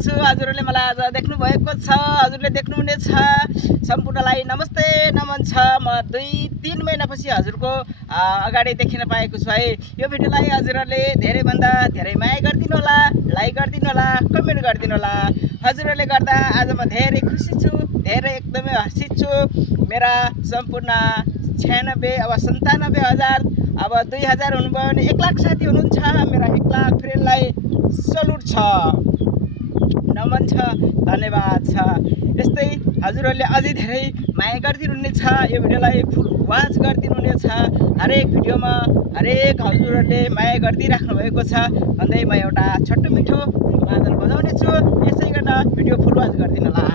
छु हजुरहरूले मलाई आज देख्नु भएको छ हजुरले देख्नुहुनेछ सम्पूर्णलाई नमस्ते नमन छ म 2-3 महिनापछि हजुरको अगाडि देखिन पाएको छु है यो भिडियोलाई हजुरहरूले धेरै भन्दा धेरै माया गरिदिनु होला लाइक गरिदिनु होला कमेन्ट गरिदिनु होला हजुरहरूले गर्दा आज म धेरै खुसी छु धेरै एकदमै हर्षित छु मेरा सम्पूर्ण 96 अब 97,000 अब 2,000 हुनुभयो भने 1 लाख साथी हुनुहुन्छ मेरा 1 लाख फ्रेन्डलाई सल्युट छ नमन छ धन्यवाद छ यस्तै हजुरहरूले अझै धेरै माया गरिदिनुहुनेछ यो भिडियोलाई फुल वाच गरिदिनुहुनेछ हरेक भिडियोमा हरेक हजुरहरूले माया गरिदिराख्नु भएको छ भन्दै म एउटा छोटो मिठो वादन बजाउने छु यसै गर्न भिडियो फुल वाच गरिदिनु होला।